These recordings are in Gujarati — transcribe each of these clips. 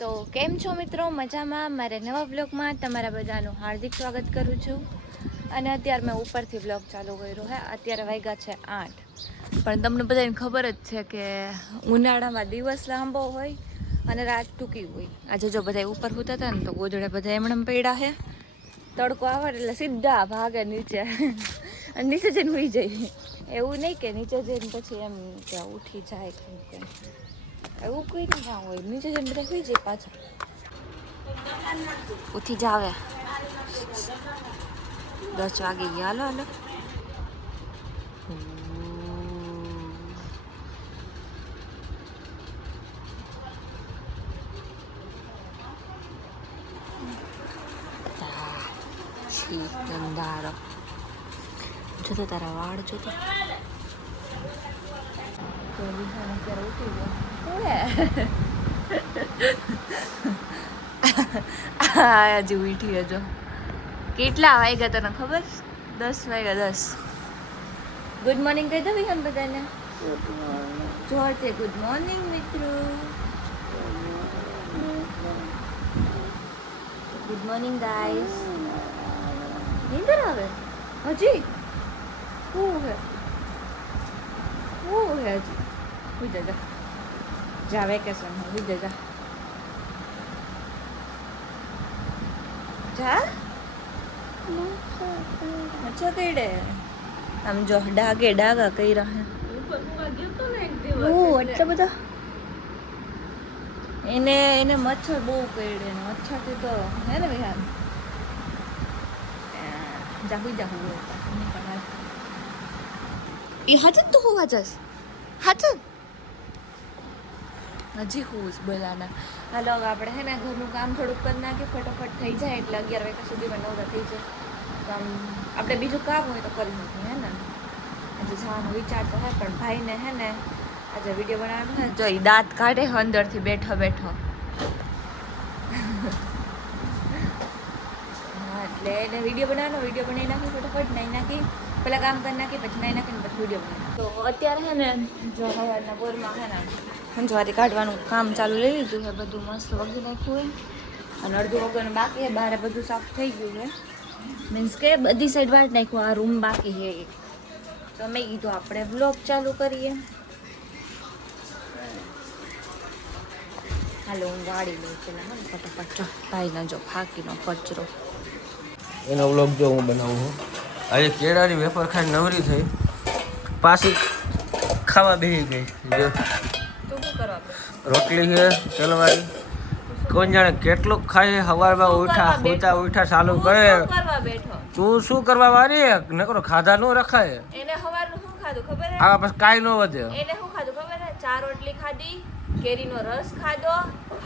તો કેમ છો મિત્રો? મજામાં? મારે નવા બ્લોગમાં તમારા બધાનું હાર્દિક સ્વાગત કરું છું. અને અત્યારે મેં ઉપરથી બ્લોગ ચાલુ કર્યો હે. અત્યારે વાગ્યા છે 8. પણ તમને બધાને ખબર જ છે કે ઉનાળામાં દિવસ લાંબો હોય અને રાત ટૂંકી હોય. આજે જો બધા ઉપર હોતા હતા ને તો ગોદડા બધા એમણે પડ્યા છે. તડકો આવે એટલે સીધા ભાગે નીચે અને નીચે જઈને સુઈ જાય. એવું નહીં કે નીચે જઈને પછી એમ કે ઉઠી જાય કે એવું કોઈ ના હોય. નીચે જઈને બધા સુઈ જાય પાછા. ઉઠી જાવે 10 વાગે ગયા. હાલો ગંધારો જોતો તારા વાળ જોતો. અત્યારે ઉઠી ગયો હજી ઉઠી હજો. કેટલા વાગ્યા તને ખબર? 10 વાગ્યા 10. ગુડ મોર્નિંગ કહી દો વિહાન બધાને. જોરથી ગુડ મોર્નિંગ મિત્રો. Good morning guys. નીંદર આવે હજી? શું હે હજી? હુઈ જા વેકેશન હુઈ જા મચ્છર કઈડે. આમ જો ડાઘા કર્યા હે. એટલા બધા એને મચ્છર બહુ કરડે ને મચ્છરથી તો હે ને વિહાન જાહુ એ હાથ જ તો હોવા જશ હાથ હજી હું બોલાના. હાલો આપણે હે ને ઘરનું કામ થોડુંક કરી નાખીએ ફટાફટ થઈ જાય એટલે 11 વાગ્યા સુધીમાં નવરા થઈ જાય. તો આમ આપણે બીજું કામ હોય તો કરી શકીએ હે ને. આજે જવાનો વિચાર તો હે પણ ભાઈને હે ને આજે વિડીયો બનાવવાનો હે. જો દાંત કાઢે અંદરથી બેઠો એટલે એને વિડીયો બનાવી નાખી ફટાફટ નાઈ નાખી પેલા કામ કરી નાખી પછી નાઈ નાખીને પછી વિડીયો બનાવી. તો અત્યારે હે ને જો હવારના બોરમાં હે ને સંજવારી કાઢવાનું કામ ચાલુ લઈ લીધું છે. બધું મસ્ત વગી નાખ્યું હોય અને અડધું વગરનું બાકી છે. બહાર બધું સાફ થઈ ગયું છે. મીન્સ કે બધી સાઈડ વાટ નાખ્યું. આ રૂમ બાકી છે તો મેં કીધું આપણે બ્લોગ ચાલુ કરીએ. હાલો હું વાળી લઉં પેલા હા ફટાફટ. જો ભાઈના જો ફાકીનો કચરો એનો વ્લોગ જો હું બનાવું છું. આજે કેળાની વેફર ખાઈને નવરી થઈ પાછી ખાવા બેસી ગઈ. જો રોટલી છે તેલવાળી. કોણ જાણે કેટલું ખાય. સવારમાં ઉઠા ચાલુ કરે. તું શું કરવા વાળી નકરો ખાધા નો રખાય. એને સવારનું શું ખાધું ખબર હે? હા બસ કાઈ નો વધે. એને શું ખાધું ખબર હે? 4 રોટલી ખાધી, કેરીનો રસ ખાધો,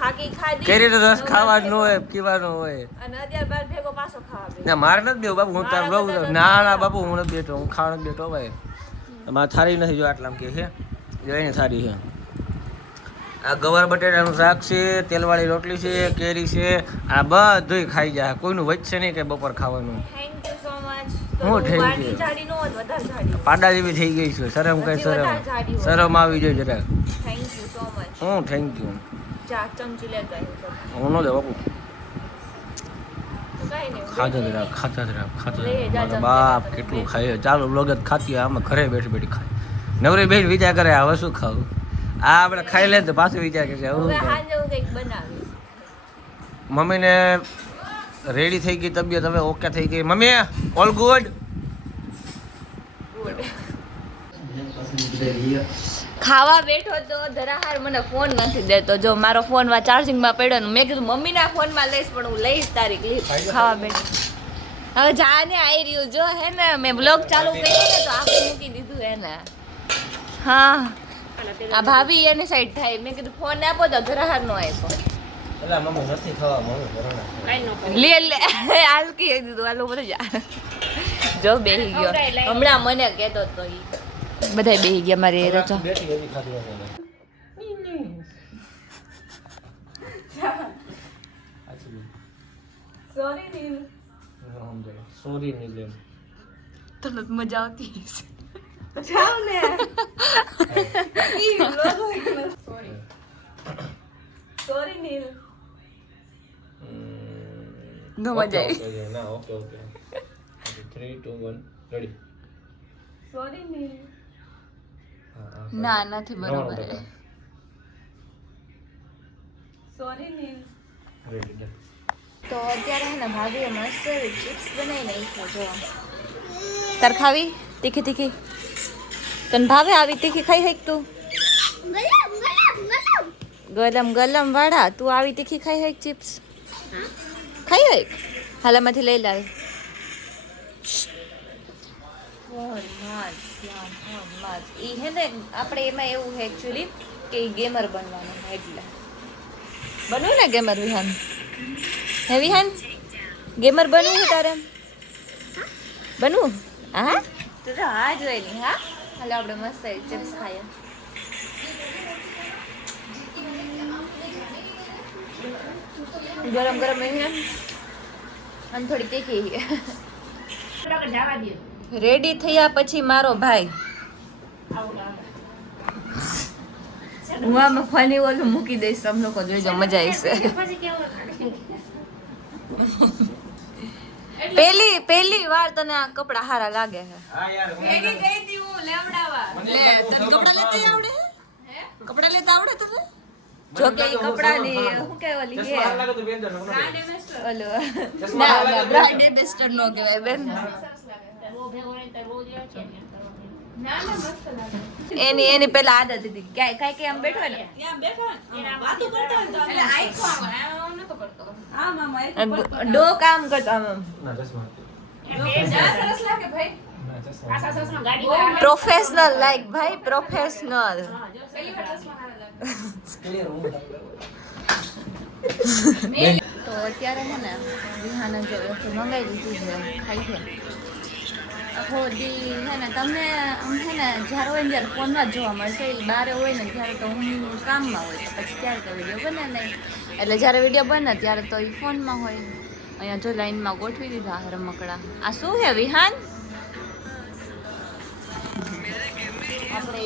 ફાકી ખાધી. કેરીનો રસ ખાવાનો હોય પીવાનો હોય. અને અત્યારે બાર ભેગો પાછો ખાવા બેઠો. ના મારે નથી બેવું બાપુ. હું તાર બહુ ના બાપુ હું નથી બેઠો. હું ખાવા નથી બેઠો ભાઈ. મારે થારી નથી જો આટલામ કે છે જો એની થારી છે. આ ગવાર બટેટાનું શાક છે, તેલવાળી રોટલી છે, કેરી છે. આ બધું ખાઈ જાય. કોઈનું વચશે નહીં કે બપોર ખાવાનું. Thank you so much. હું થેન્ક યુ. જાડી નો હોત વધારે જાડી. પાડા જેવી થઈ ગઈ છે. શરમ કઈ શરમ આવી જાય જરાક. Thank you so much. હું થેન્ક યુ. ચા ચમચી લે ગઈ હું નો દે બાપુ. કાઈ નહીં. ખાતા જ રાખ. બાપ કેટલું ખાય. ચાલો બ્લોગ જ ખાતી હોય. આમાં ઘરે બેઠી ખાય. નવરી બેન વિચાર કરે હવે શું ખાવું. આ આપણે ખાઈ લે તો પાછું વિચાર કરશે મમ્મીને રેડી થઈ ગઈ તબિયત હવે ઓકે થઈ ગઈ. Mummy all good. ખાવા બેઠો તો ધરાહાર મને ફોન નથી દેતો. જો મારો ફોન માં ચાર્જિંગમાં પડ્યો ને મેં કીધું મમ્મીના ફોનમાં લઈશ પણ હું લઈશ તારી ક્લિપ. ખાવા બેઠો હવે જાને આવી રહ્યું જો હે ને મેં બ્લોગ ચાલુ કર્યો ને તો આખું મૂકી દીધું એને. હા આ ભાભી એની સાઈડ થાય. મેં કીધું ફોન આપો તો ધરાહાર નો આપ્યો. એલા મમ્મી નથી ખાવા મમ્મી ભરણા લે આલકી દીધું આલો બધું જા. જો બેહી ગયો હમણાં મને કહેતો તો ઈ બધાય બેહી ગયા મારી એ રચો. બેઠી એવી ખાતી હશે. સોરી નીલમ તને મજા આવતી હશે. જાવ ને ઈ લોગો સોરી નો મજા આવી Okay, ના ઓકે 3 2 1 રેડી સોરી નીલ ના નથી બરોબર સોરી નીલ રેડી તો અત્યારે હે ને ભાભીએ મસ્ત ચિપ્સ બનાવી નાખ્યા જો તાર ખાવી તીખી તીખી તને ભાવે આવી તીખી ખાઈ હક તું ગલમ ગલમ વાળા તું આવી તીખી ખાઈ હક ચિપ્સ ખાઈ હક હાલામાંથી લઈ લાવ ઈ હે ને આપણે એમાં એવું છે એકચ્યુઅલી કે ઈ ગેમર બનવાનું છે એટલે બનવું ને ગેમર વિહાન હે વિહાન ગેમર બનવું છે તારે બનવું હા તું તો હા જોઈ ની હા હાલો આપણે મસ્ત ચિપ્સ ખાઈએ ગરમ ગરમ છે અને થોડી તીખી રેડી થયા પછી મારો ભાઈ હું આમાં ફની ઓલું મૂકી દઈશ તમે લોકો જોઈજો મજા આવશે પહેલી વાર તને આ કપડા હારા લાગે છે હા યાર ભેગી ગઈ તી હું લેવડાવા લે તને કપડા લેતા આવડે હે કપડા લેતા આવડે તને જો કે ઈ કપડાની હું કે ઓલી હે ચશ્મા લાગે તો બેન દો ઓલો ના બ્રાન્ડ એમ્બેસેડર નો કહેવાય બેન એની પેલા આદત હતી કઈ આમ બેઠો ને ડો કામ કરતો આમ ના ચશ્મા પ્રોફેશનલ લાઈક ભાઈ પ્રોફેશનલ ક્લિયર હું તો અત્યારે છે ને વિહાને જો મંગાવી દીધી છે ખાઈ છે હોડી હે ને તમને આમ છે ને જ્યારે હોય ને જ્યારે ફોનમાં જ જોવા મળશે એ બહાર હોય ને ત્યારે તો હું કામમાં હોય તો પછી ત્યારે તો વિડીયો બને નહીં એટલે જ્યારે વિડીયો બને ત્યારે તો એ ફોનમાં હોય અહીંયા જો લાઈનમાં ગોઠવી દીધા રમકડા આ શું છે વિહાન આપણે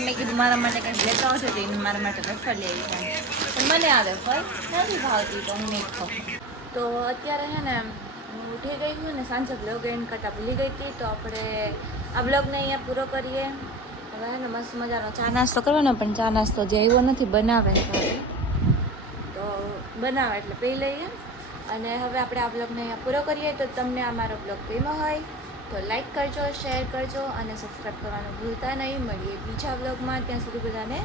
મેં કીધું મારા માટે કંઈક લેતા આવશે તો એને મારા માટે રફા લઈ આવી છે પણ મને આવે ભાઈ નથી ભાવતી તો હું નહીં ખાઉં તો અત્યારે છે ને હું ઉઠી ગઈ છું ને સાંજે બ્લોગ એન્ડ કરતાં ભૂલી ગઈ હતી તો આપણે આ બ્લોગને અહીંયા પૂરો કરીએ હવે છે ને મસ્ત મજાનો ચા નાસ્તો કરવાનો પણ ચા નાસ્તો જે આવ્યો નથી બનાવે ભાઈ તો બનાવે એટલે પી લઈએ અને હવે આપણે આ બ્લોગને અહીંયા પૂરો કરીએ તો તમને આ મારો બ્લોગ ગમ્યો હોય તો લાઈક કરજો શેર કરજો અને સબસ્ક્રાઈબ કરવાનું ભૂલતા નહીં મળીએ બીજા બ્લોગમાં ત્યાં સુધી બધાને